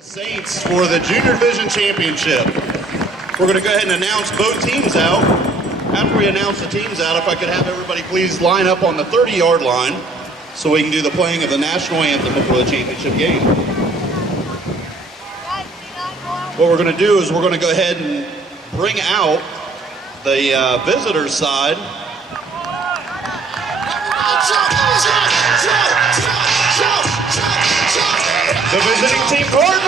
Saints for the Junior Division Championship. We're going to go ahead and announce both teams out. After we announce the teams out, if I could have everybody please line up on the 30-yard line so we can do the playing of the national anthem before the championship game. What we're going to do is we're going to go ahead and bring out the visitors' side. The visiting team Cardinals!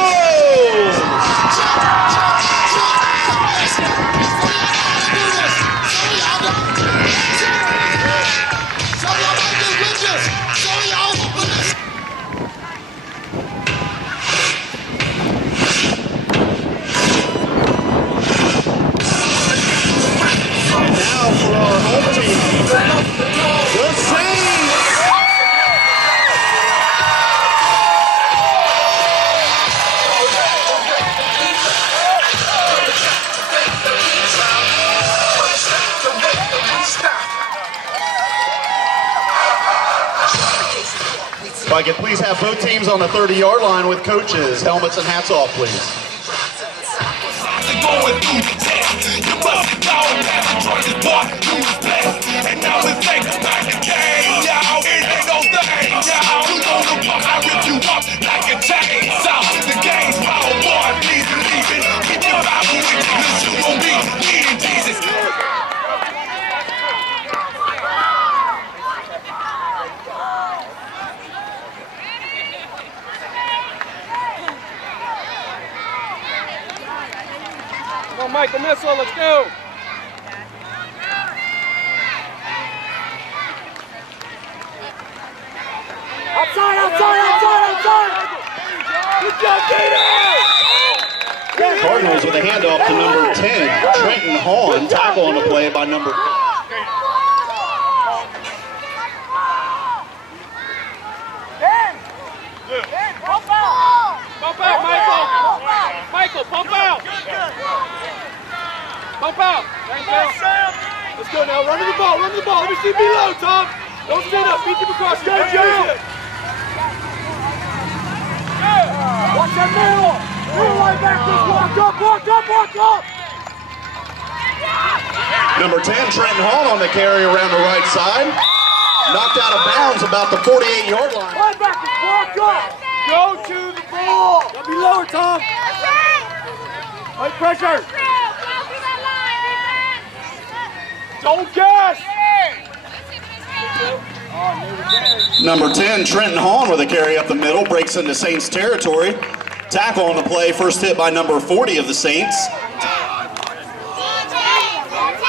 Now for our home team, the Saints! If I could please have both teams on the 30-yard line with coaches, helmets and hats off, please. Come on, Michael Missile, let's go. Outside, outside, outside, outside. Good job, Gator. Cardinals with a handoff to number 10, Trenton Hahn, tackle on the play by number 10. Pump out, Michael. Michael, pump out. Pump out. Thank you. Let's go now. Run to the ball. Run to the ball. Let me see below, Tom. Don't stand up. Beat him across. Go, Joe. Watch that middle. Middle linebackers. Walk up, walk up, walk up. Number 10, Trenton Hahn on the carry around the right side. Knocked out of bounds about the 48-yard line. Linebackers, walk up. Go to the ball. Gotta be lower, Tom. High pressure. Don't guess. Number 10, Trenton Hahn with a carry up the middle, breaks into Saints territory. Tackle on the play, first hit by number 40 of the Saints.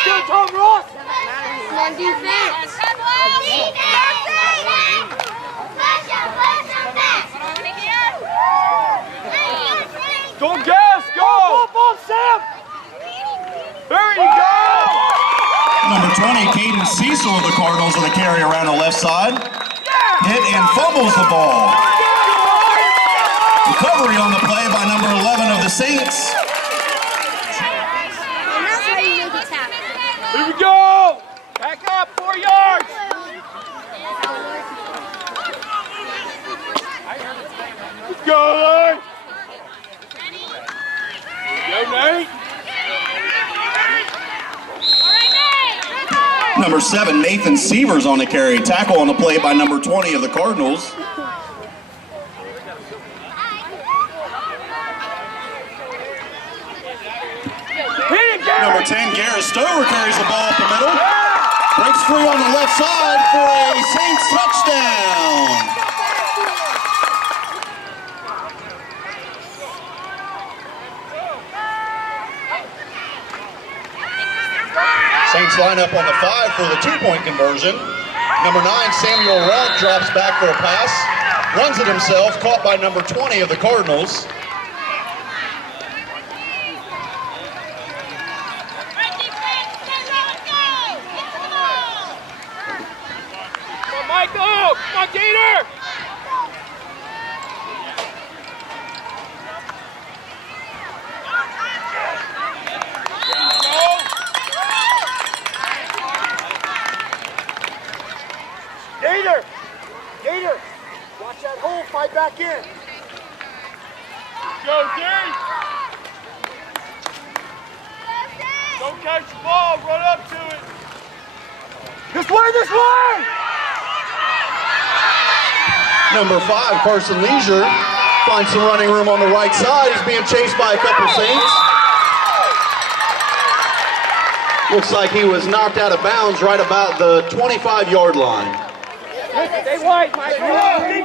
Go, Tom Ross. On defense. Don't guess. Go. Ball, Sam. There you go. Number 20, Caden Cecil of the Cardinals with a carry around the left side. Hit and fumbles the ball. Recovery on the play by number 11 of the Saints. Here we go. Back up, 4 yards. Let's go, Lloyd. Go, Nate. Number 7, Nathan Severs on the carry. Tackle on the play by number 20 of the Cardinals. Number 10, Garrett Stover carries the ball up the middle. Breaks free on the left side for a Saints touchdown. Saints line up on the 5 for the 2-point conversion. Number 9, Samuel Rudd drops back for a pass. Runs it himself, caught by number 20 of the Cardinals. Come on, Michael. Come on, Gator. Gator! Watch that hole, fight back in. Go, D. Don't catch the ball. Run up to it. This way, this way! Number 5, Carson Leisure, finds some running room on the right side. He's being chased by a couple Saints. Looks like he was knocked out of bounds right about the 25-yard line.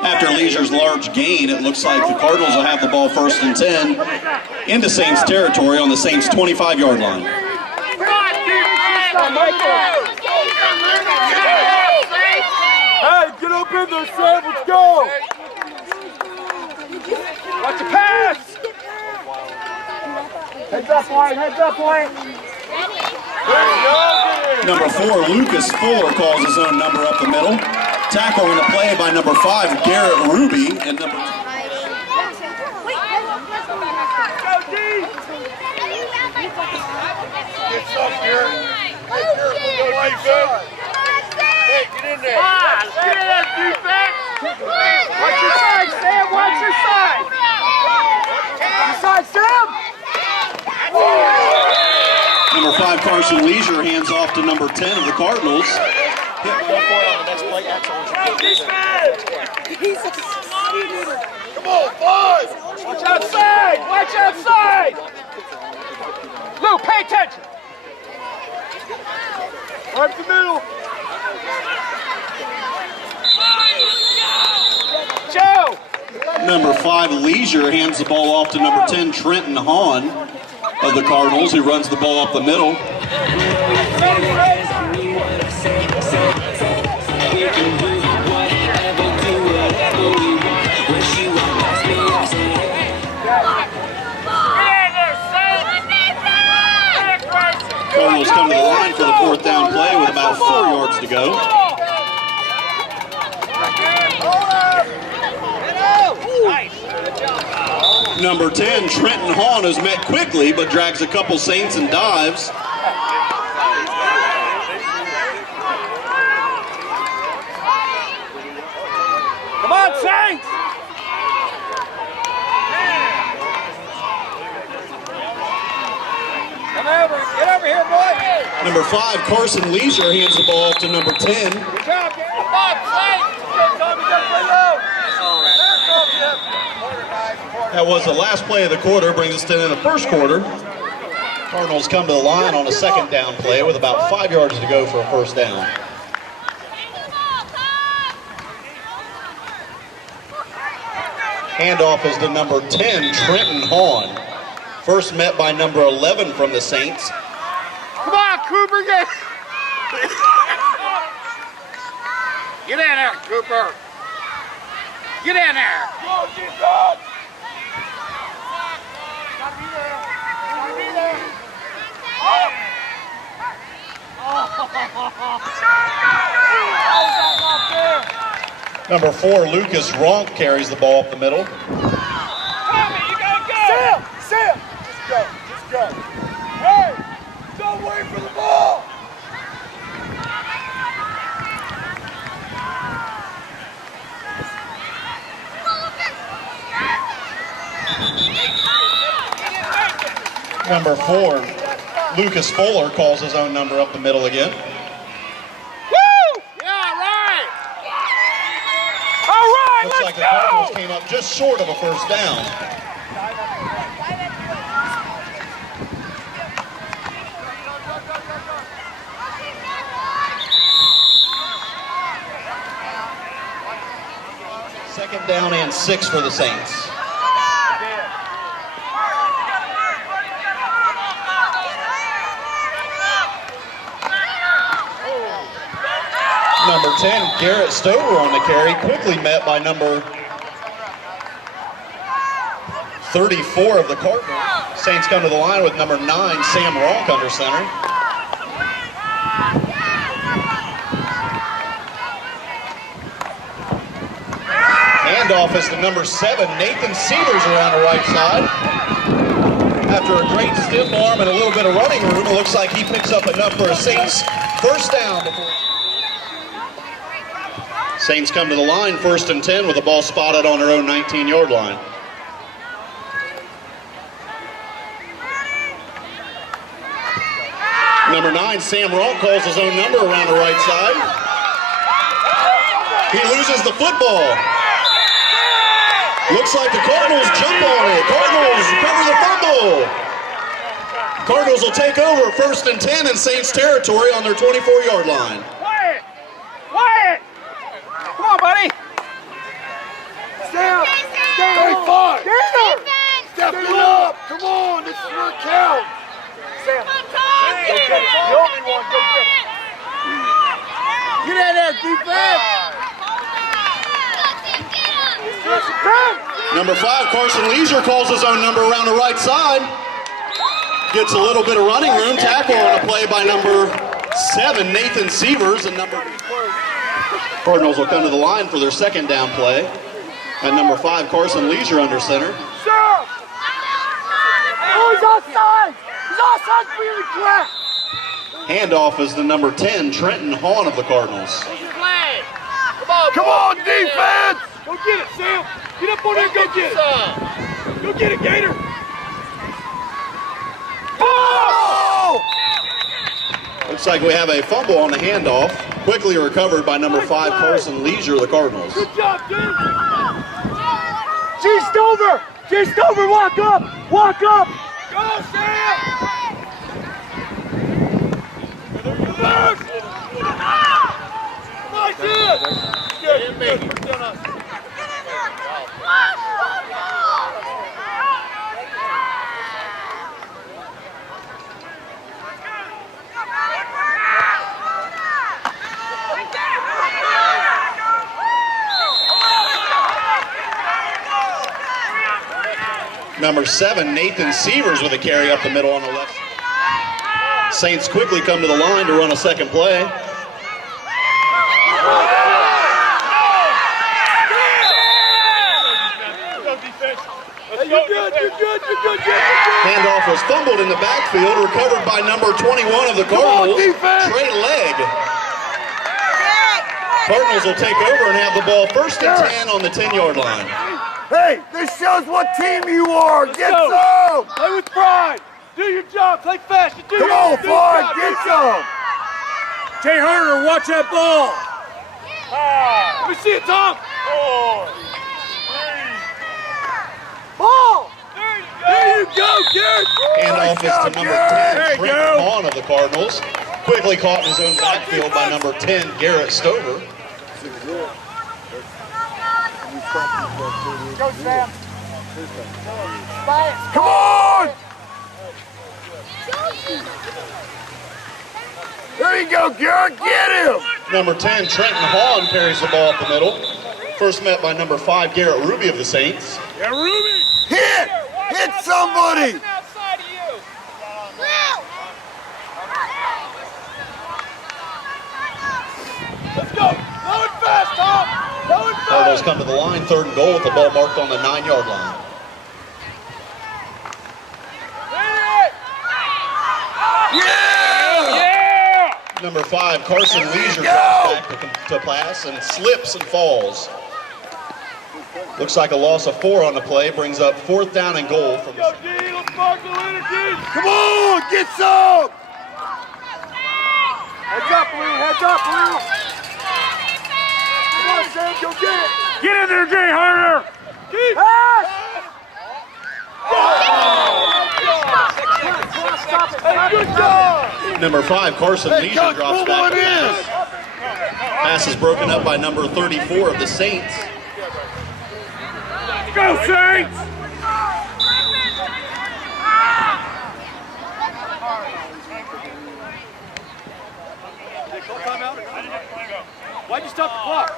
After Leisure's large gain, it looks like the Cardinals will have the ball 1st and 10 into Saints territory on the Saints' 25-yard line. Hey, get up in there, Sam. Let's go. Watch the pass. Heads up, White. Heads up, White. Number 4, Lucas Fuller, calls his own number up the middle. Tackle on the play by number 5, Garrett Ruby, and number 2. Get some, Garrett. Hey, get in there. Get in there, defense. Watch your side, Sam. Watch your side. Your side, Sam. Number 5, Carson Leisure, hands off to number 10 of the Cardinals. Come on, boys. Watch outside. Watch outside. Lou, pay attention. Right the middle. Joe. Number 5, Leisure, hands the ball off to number 10, Trenton Hahn of the Cardinals, who runs the ball up the middle. Cardinals come to the line for the 4th down play with about 4 yards to go. Number 10, Trenton Hahn, is met quickly but drags a couple Saints and dives. Come on, Saints! Come over, get over here, boy! Number 5, Carson Leisure, hands the ball off to number 10. Good job, Gary. Come on, Saints! Good, Tommy, just play low! That was the last play of the quarter, brings us to the end of the 1st quarter. Cardinals come to the line on a 2nd down play with about 5 yards to go for a 1st down. Handoff is to number 10, Trenton Hahn. First met by number 11 from the Saints. Come on, Cooper, get in there, Cooper. Get in there. Go, defense. Gotta be there. Gotta be there. Oh. Number 4, Lucas Ronk, carries the ball up the middle. Tommy, you gotta go. Sam, just go. Just go. Hey, don't wait for the ball. Number 4, Lucas Fuller, calls his own number up the middle again. Woo! Yeah, right. All right, Looks like the Cardinals came up just short of a 1st down. Second down and 6 for the Saints. Number 10, Garrett Stover on the carry, quickly met by number 34 of the Cardinals. Saints come to the line with number 9, Sam Ronk, under center. Handoff is to number 7, Nathan Severs, around the right side. After a great stiff arm and a little bit of running room, it looks like he picks up enough for a Saints 1st down. Saints come to the line, 1st and 10, with the ball spotted on their own 19-yard line. Number 9, Sam Ronk calls his own number around the right side. He loses the football. Looks like the Cardinals jump on it. Cardinals recover the fumble. Cardinals will take over 1st and 10 in Saints territory on their 24-yard line. Quiet! Quiet! Come on, buddy. Sam! Stay far! Step it up! Come on, this is where it counts. Sam, go get it. The only one, go get it. Get out there, defense! Number 5, Carson Leisure calls his own number around the right side. Gets a little bit of running room. Tackle on a play by number 7, Nathan Sievers. And Cardinals will come to the line for their 2nd down play. At number 5, Carson Leisure under center. Oh, he's offside! He's offside for your crap! Handoff is the number 10, Trenton Hahn of the Cardinals. Come on, defense! Go get it, Sam! Get up on there and go get it! Go get it, Gator! Oh! Looks like we have a fumble on the handoff. Quickly recovered by number 5, Carson Leisure of the Cardinals. Good job, dude! G. Stover! G. Stover, walk up! Walk up! Go, Sam! Nice hit! Good. Number 7, Nathan Sievers with a carry up the middle on the left. Saints quickly come to the line to run a second play. Handoff was fumbled in the backfield, recovered by number 21 of the Cardinals, Trey Legg. Cardinals will take over and have the ball 1st and 10 on the 10-yard line. Hey, this shows what team you are. Get some. Play with pride. Do your job. Play fast. Come on, Ford. Get some. Jay Hunter, watch that ball. Let me see it, Tom. 4, 3. Ball. There you go, Garrett. Handoff is to number 10, Trenton Hahn of the Cardinals. Quickly caught in his own backfield by number 10, Garrett Stover. Go, Sam. Come on! There you go, Garrett. Get him! Number 10, Trenton Hahn carries the ball up the middle. First met by number 5, Garrett Ruby of the Saints. Yeah, Ruby! Hit! Hit somebody! Let's go! Going fast, Tom! Going fast! Cardinals come to the line, 3rd and goal with the ball marked on the 9-yard line. Yeah! Number 5, Carson Leisure drops back to pass and slips and falls. Looks like a loss of 4 on the play, brings up 4th down and goal from the... Come on, get some! Heads up, Blue, heads up, Blue! Come on, Sam, go get it! Get in there, Jay Harder! Pass! Hey, good job! Number 5, Carson Leisure drops back to pass. Pass is broken up by number 34 of the Saints. Go, Saints! Why'd you stop the clock?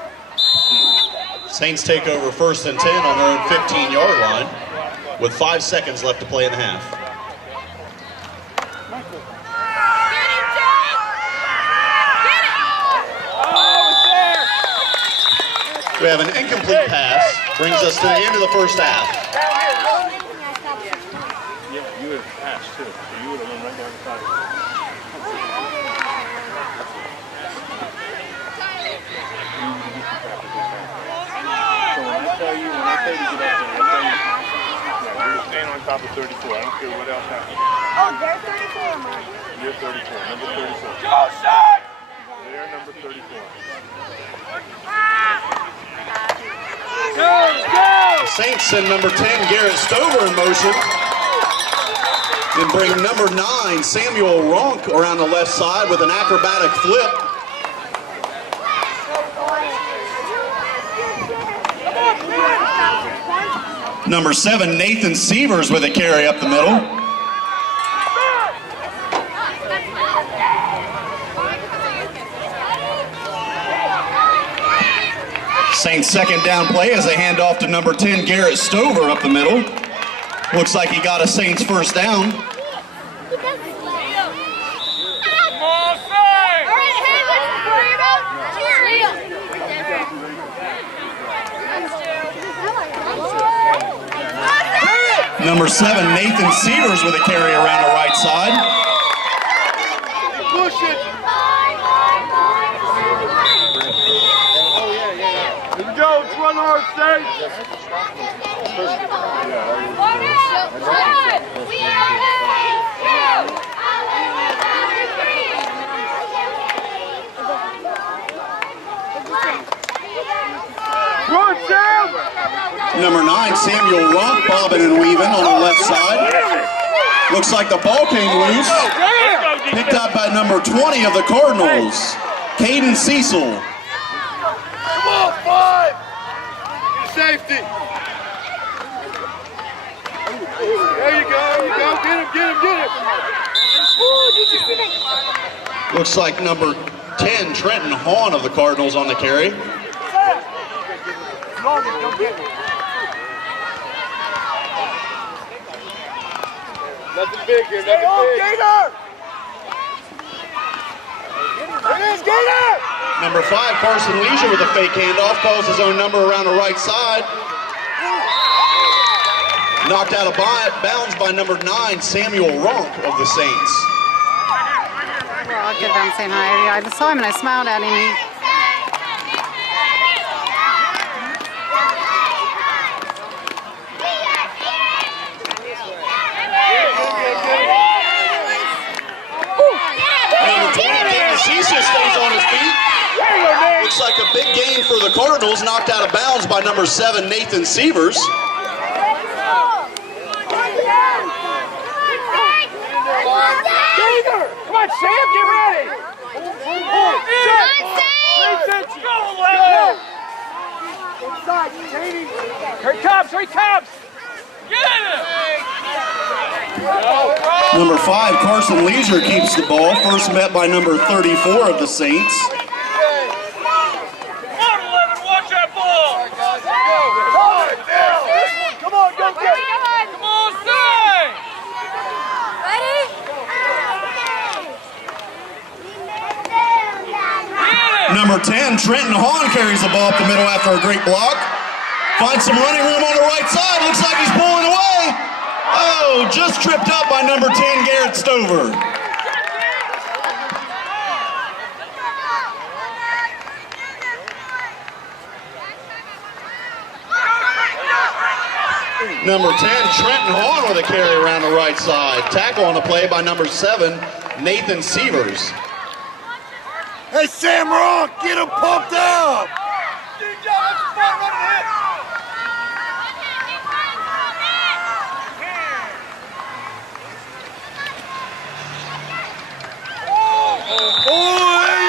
Saints take over 1st and 10 on their own 15-yard line with 5 seconds left to play in the half. We have an incomplete pass, brings us to the end of the first half. Yeah, you would have passed too. You would have went right down the side. So when I tell you to get up there, you're stand on top of 34. I don't care what else happens. Oh, there's 34 on mine. You're 34. Number 34. Go, shot! They're number 34. Go! The Saints send number 10, Garrett Stover, in motion. Then bring number 9, Samuel Ronk, around the left side with an acrobatic flip. Number 7, Nathan Sievers with a carry up the middle. Saints' second down play as they hand off to number 10, Garrett Stover up the middle. Looks like he got a Saints first down. Number 7, Nathan Sievers with a carry around the right side. Push it! Here we go, let's run hard, Saints! Run, Sam! Number 9, Samuel Ronk, bobbing and weaving on the left side. Looks like the ball came loose. Picked up by number 20 of the Cardinals, Caden Cecil. Come on, 5! Safety! There you go, get him! Looks like number 10, Trenton Hahn of the Cardinals on the carry. Nothing big here, nothing big. Gator! It is Gator! Number 5, Carson Leisure with a fake handoff, calls his own number around the right side. Knocked out of bounds by number 9, Samuel Ronk of the Saints. Well, I'll give them saying hi. I saw him and I smiled at him. Stays on his feet. Looks like a big gain for the Cardinals, knocked out of bounds by number 7, Nathan Sievers. Come on, Sam, get ready! Here he comes! Get him! Number 5, Carson Leisure keeps the ball, first met by number 34 of the Saints. Come on, 11, watch that ball! Come on, go get it! Come on, Sam! Ready? Number 10, Trenton Hahn carries the ball up the middle after a great block. Finds some running room on the right side, looks like he's pulling away. Oh, just tripped up by number 10, Garrett Stover. Number 10, Trenton Hahn with a carry around the right side. Tackle on the play by number 7, Nathan Sievers. Hey, Sam Ronk, get him pumped up!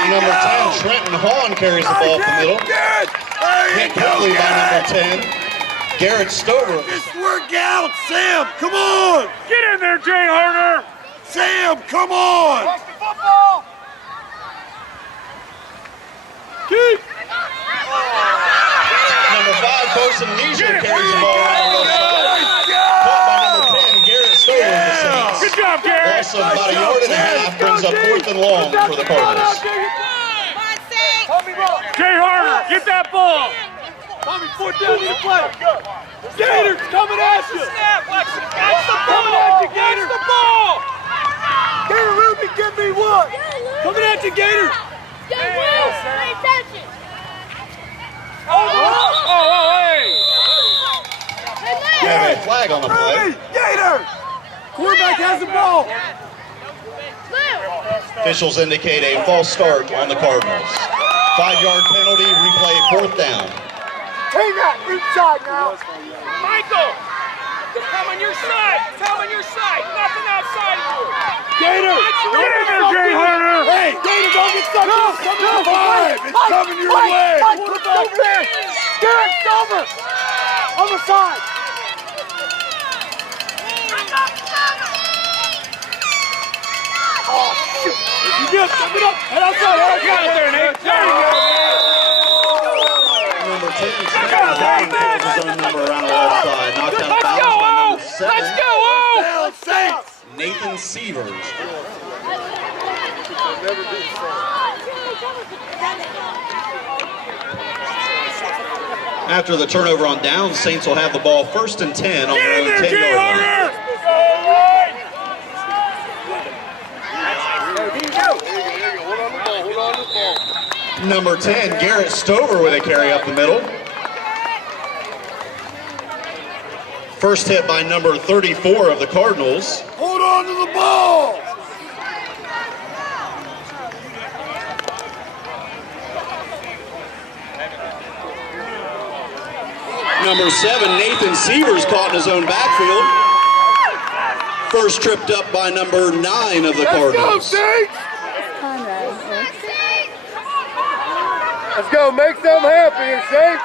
Number 10, Trenton Hahn carries the ball up the middle. Hit quickly by number 10, Garrett Stover. Just work out, Sam, come on! Get in there, Jay Harder! Sam, come on! Watch the football! Keep! Number 5, Carson Leisure carries the ball around the left side. Caught by number 10, Garrett Stover of the Saints. Good job, Garrett! Loss of about a yard and a half brings up 4th and long for the Cardinals. Jay Harder, get that ball! Tommy, 4th down, need to play. Gators coming at you! Coming at you, Gators! the ball! Gator Ruby, give me one! Coming at you, Gators! Pay attention. Hey! Yeah, flag on the play. Gator! Quarterback has the ball! Blue. Officials indicate a false start on the Cardinals. 5-yard penalty, replay 4th down. Take that inside now. Michael, come on your side. Come on your side. Nothing outside of you. Gator, get in there, Jay Hunter. Hey, Gator, don't get stuck. No, it's coming your way. Put it over there. Garrett, it's over. On the side. Oh, shoot. You good? Step it up. Head outside. Get out there, Nate. There you go. Number 10, his own number around the left side. Knocked out of bounds by number 7. Let's go, O! Saints. Nathan Sievers. After the turnover on downs, Saints will have the ball 1st and 10 on their own 10-yard line. Number 10, Garrett Stover with a carry up the middle. First hit by number 34 of the Cardinals. Hold on to the ball. Number 7, Nathan Sievers caught in his own backfield. First tripped up by number 9 of the Cardinals. Let's go, make them happy here, Saints.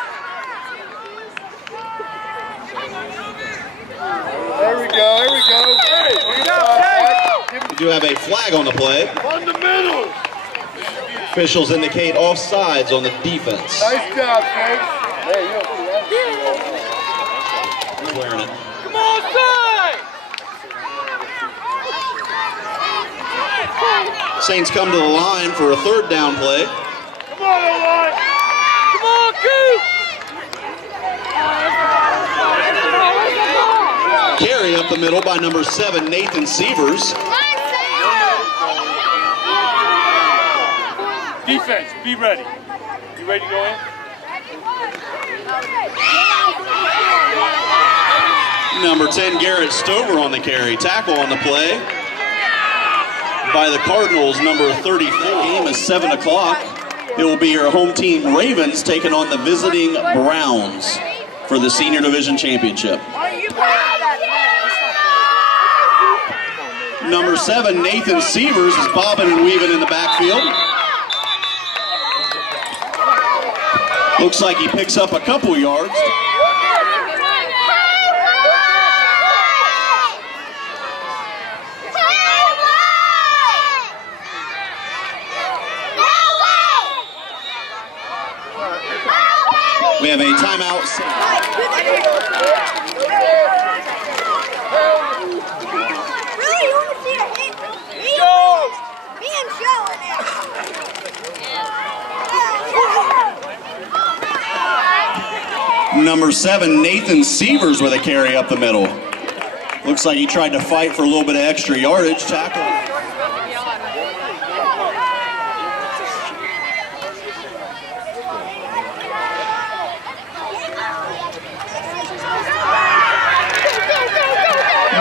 There we go, there we go. Hey, We do have a flag on the play. fundamentals. Officials indicate offsides on the defense. Nice job, Saints. Hey, you don't see that? Clearing it. Come on, side! Saints come to the line for a 3rd down play. Come on, O-line. Come on, Coop! Carry up the middle by number 7, Nathan Sievers. Defense, be ready. You ready to go in? Number 10, Garrett Stover on the carry. Tackle on the play by the Cardinals, number 34. Game is 7 o'clock. It will be your home team Ravens taking on the visiting Browns for the Senior Division Championship. Number 7, Nathan Sievers is bobbing and weaving in the backfield. Looks like he picks up a couple yards. We have a timeout. Really? You want to see a hit? Me and Joe in there. Number 7, Nathan Sievers with a carry up the middle. Looks like he tried to fight for a little bit of extra yardage. Tackle.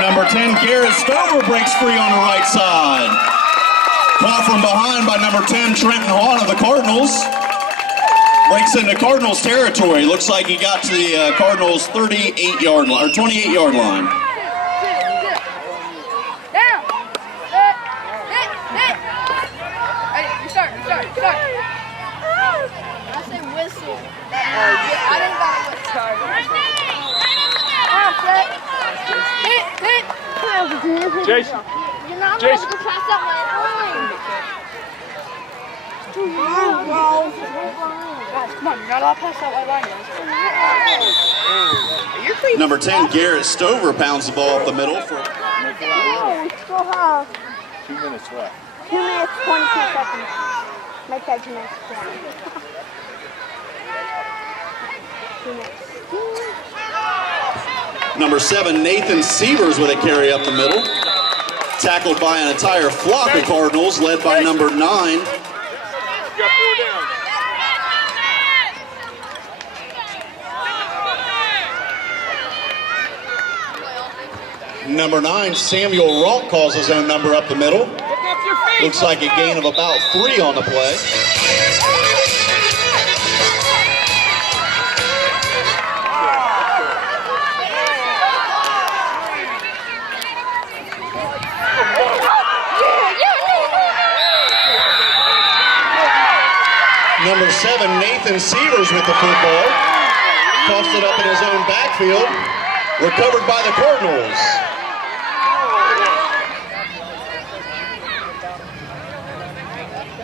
Number 10, Garrett Stover breaks free on the right side. Caught from behind by number 10, Trenton Hahn of the Cardinals. Breaks into Cardinals territory. Looks like he got to the Cardinals 38-yard line, or 28-yard line. Down. Hit. Ready, you start. I said whistle. I didn't got a whistle. Hit. Jason. You're not Jason. supposed to pass that line. Guys, come on, you're not allowed to pass that white line. Number 10, Garrett Stover pounds the ball up the middle for. We still have 2 minutes left. 2 minutes, 22 seconds. Make that 2 minutes 20. Number 7, Nathan Sievers with a carry up the middle. Tackled by an entire flock of Cardinals, led by number 9. You got 4 down. Number 9, Samuel Rolk calls his own number up the middle. Look up your feet. Looks like a gain of about 3 on the play. Number 7, Nathan Severs with the football. Tossed it up in his own backfield. Recovered by the Cardinals.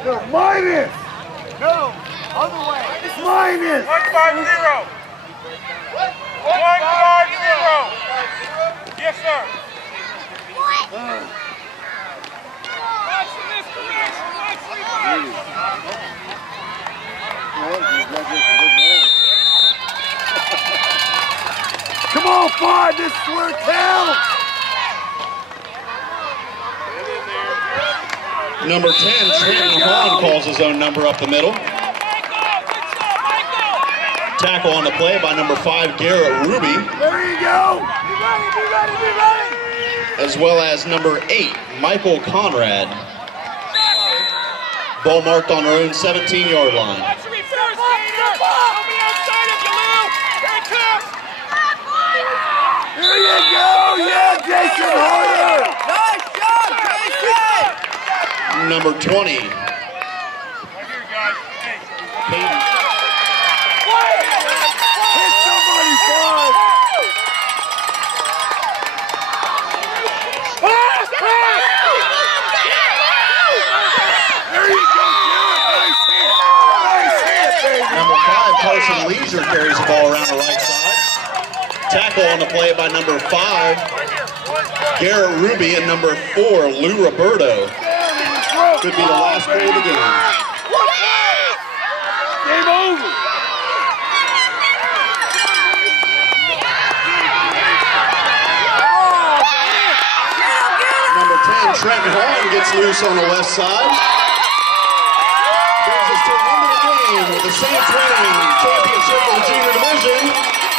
No, minus! No, other way. It's minus! 150. 150. Yes, sir. Watch the misdirection. Watch the reverse. Come on, 5, this is where it counts! Number 10, Trenton Hahn calls his own number up the middle. Tackle on the play by number 5, Garrett Ruby. There you go! Be ready, be ready, be ready! As well as number 8, Michael Conrad. Ball marked on their own 17-yard line. Watch the reverse, Gator. Don't be outside of you, Lou. Here it comes. There you go! Yeah, Jason Hoyer! Nice job, Jason! Number 20, Right here, guys. Hey. Peyton. Hit somebody, 5! There you go, Garrett! Nice hit! Nice hit, baby! Number 5, Carson Leisure carries the ball around the right side. Tackle on the play by number 5, Garrett Ruby, and number 4, Lou Roberto. Could be the last play of the game. Game over! Number 10, Trenton Hahn gets loose on the left side. Brings us to the end of the game with the Saints winning championship of the junior division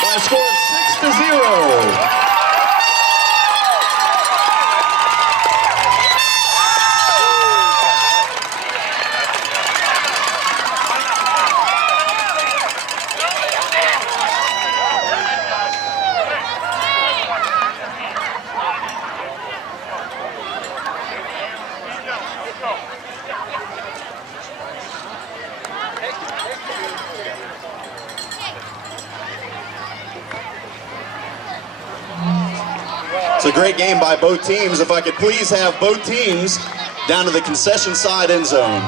by a score of 6-0. It's a great game by both teams. If I could please have both teams down to the concession side end zone.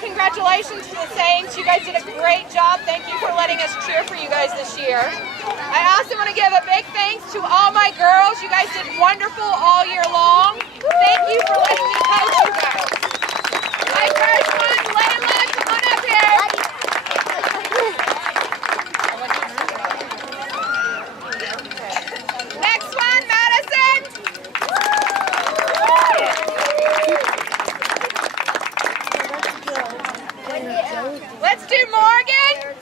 Congratulations to the Saints. You guys did a great job. Thank you for letting us cheer for you guys this year. I also want to give a big thanks to all my girls. You guys did wonderful all year long. Thank you for letting me coach you guys. My first one, Layla, come on up here. Next one, Madison. Let's do Morgan.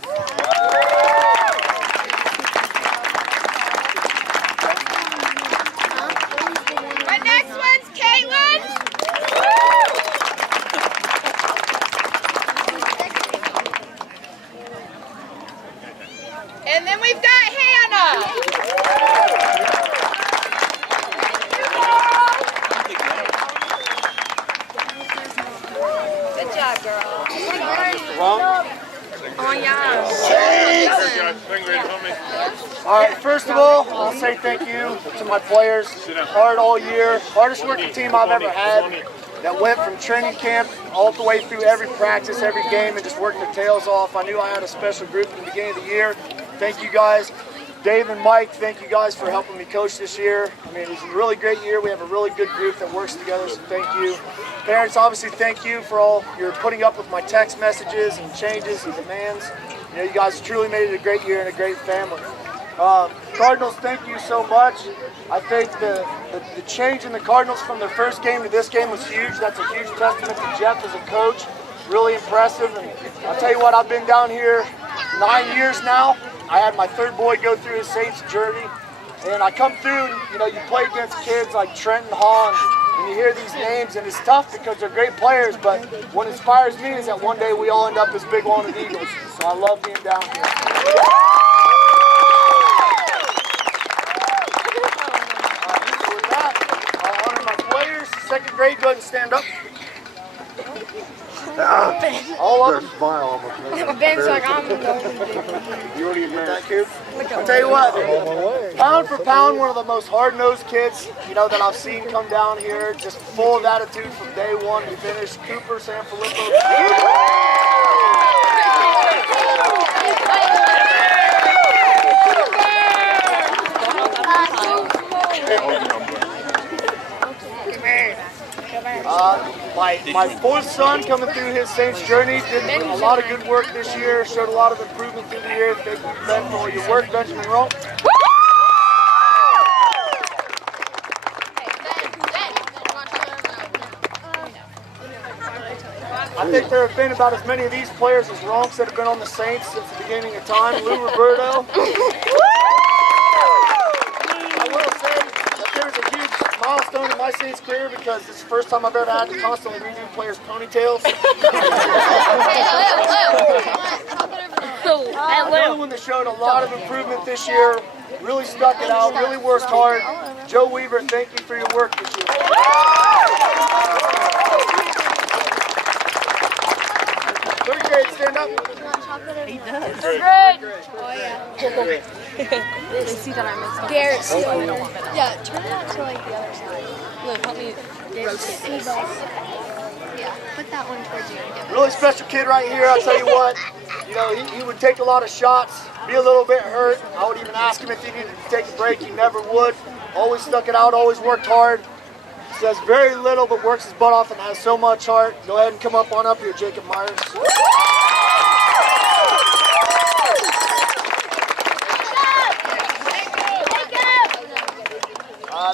All right, first of all, I'll say thank you to my players. Hard all year, hardest working team I've ever had. That went from training camp all the way through every practice, every game, and just worked their tails off. I knew I had a special group in the beginning of the year. Thank you guys. Dave and Mike, thank you guys for helping me coach this year. I mean, it was a really great year. We have a really good group that works together, so thank you. Parents, obviously, thank you for all you're putting up with my text messages and changes and demands. You know, you guys truly made it a great year and a great family. Cardinals, thank you so much. I think the change in the Cardinals from their first game to this game was huge. That's a huge testament to Jeff as a coach. Really impressive. And I'll tell you what, I've been down here 9 years now. I had my third boy go through his Saints journey. And I come through, and, you know, you play against kids like Trenton Hahn, and you hear these names, and it's tough because they're great players, but what inspires me is that one day we all end up as big wanted Eagles. So I love being down here. Second grade, go ahead and stand up. All of them. Smile almost. Ben's like, I'm going to. You already get that, kid? I'll tell you what, pound for pound, one of the most hard-nosed kids, you know, that I've seen come down here, just full of attitude from day one to finish. Cooper Sanfilippo. My fourth son coming through his Saints journey did a lot of good work this year, showed a lot of improvement through the year. Thank you, Ben, for all your work, Benjamin Rowe. I think there have been about as many of these players as Ronks that have been on the Saints since the beginning of time. Lou Roberto. I will say that there's a huge milestone in my Saints career because this is the first time I've ever had to constantly redo players' ponytails. Another one that showed a lot of improvement this year, really stuck it out, really worked hard. Joe Weaver, thank you for your work this year. Third grade, stand up. He does. Third grade. Oh, yeah. They see that I'm mixed up. Garrett, yeah, turn that to like the other side. Look, help me rotate this. Yeah, put that one towards you. Really special kid right here, I'll tell you what. You know, he would take a lot of shots, be a little bit hurt. I would even ask him if he needed to take a break. He never would. Always stuck it out, always worked hard. Says very little, but works his butt off and has so much heart. Go ahead and come up on up here, Jacob Myers.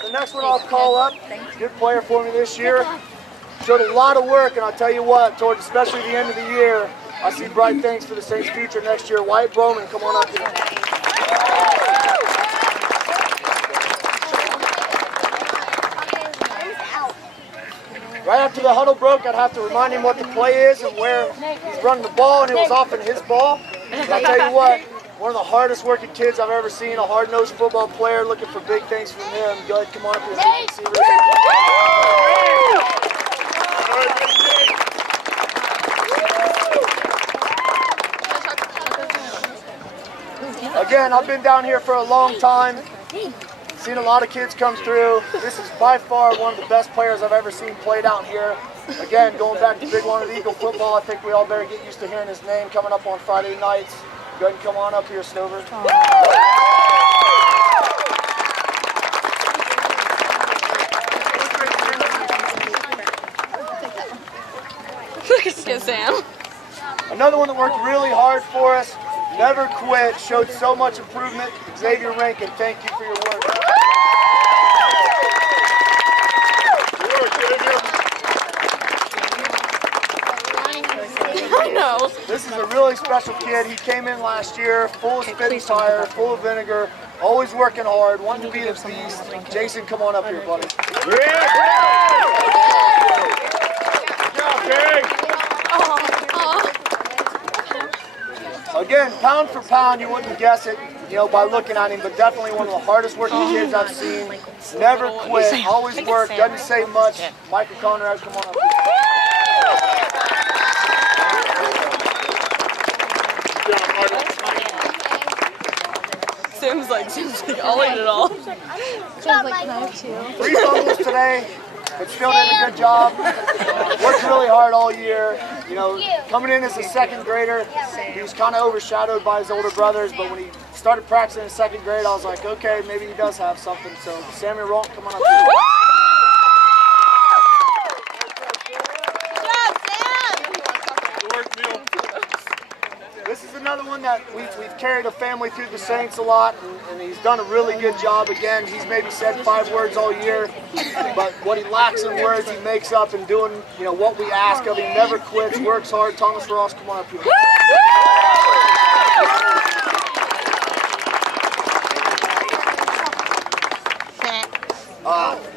The next one I'll call up, good player for me this year. Showed a lot of work, and I'll tell you what, towards especially the end of the year, I see bright things for the Saints' future next year. Wyatt Bowman, come on up here. Right after the huddle broke, I'd have to remind him what the play is and where he's running the ball, and it was often his ball. But I'll tell you what, one of the hardest working kids I've ever seen, a hard-nosed football player, looking for big things from him. Go ahead, come on up here. Again, I've been down here for a long time. Seen a lot of kids come through. This is by far one of the best players I've ever seen play down here. Again, going back to Big Wanted Eagle football, I think we all better get used to hearing his name coming up on Friday nights. Go ahead and come on up here, Stover. Look at Sam. Another one that worked really hard for us, never quit, showed so much improvement. Xavier Rankin, thank you for your work. I know. This is a really special kid. He came in last year, full of spit and fire, full of vinegar, always working hard, wanting to be the beast. Jason, come on up here, buddy. Again, pound for pound, you wouldn't guess it, you know, by looking at him, but definitely one of the hardest working kids I've seen. Never quit, always work, doesn't say much. Michael Conrad, come on up. Sam's like, legs. I'll eat it all. Sounds like no too. 3 fumbles today, but still did a good job. Worked really hard all year. You know, coming in as a second grader, he was kind of overshadowed by his older brothers, but when he started practicing in second grade, I was like, okay, maybe he does have something. So, Samuel Ronk, come on up here. This is another one that we've carried a family through the Saints a lot, and he's done a really good job. Again, he's maybe said 5 words all year, but what he lacks in words, he makes up in doing, you know, what we ask of him. He never quits, works hard. Thomas Ross, come on up here.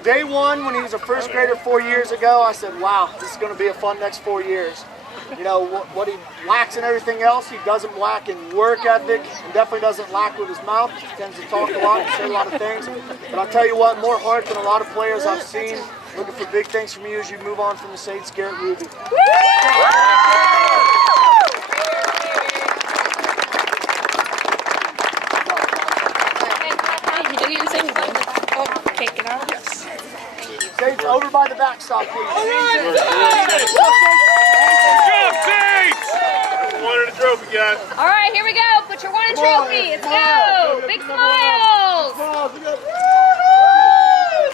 Day one, when he was a first grader 4 years ago, I said, wow, this is going to be a fun next 4 years. You know, what he lacks in everything else, he doesn't lack in work ethic, and definitely doesn't lack with his mouth. He tends to talk a lot and say a lot of things. But I'll tell you what, more heart than a lot of players I've seen. Looking for big things from you as you move on from the Saints, Garrett Ruby. He didn't even say anything. Oh, take it out. Yes. Saints, over by the backstop, please. Good job, Saints! Wanted a trophy, guys. All right, here we go. Put your one trophy. Let's go. Big smiles.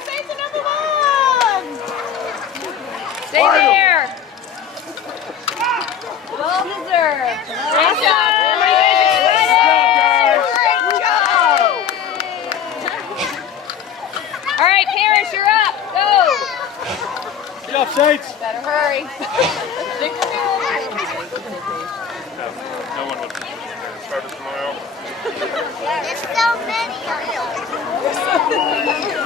Saints are number 1. Stay there. Well deserved. Great job. All right, Parrish, you're up. Go. Good job, Saints. Better hurry. No one would start tomorrow. There's so many of them.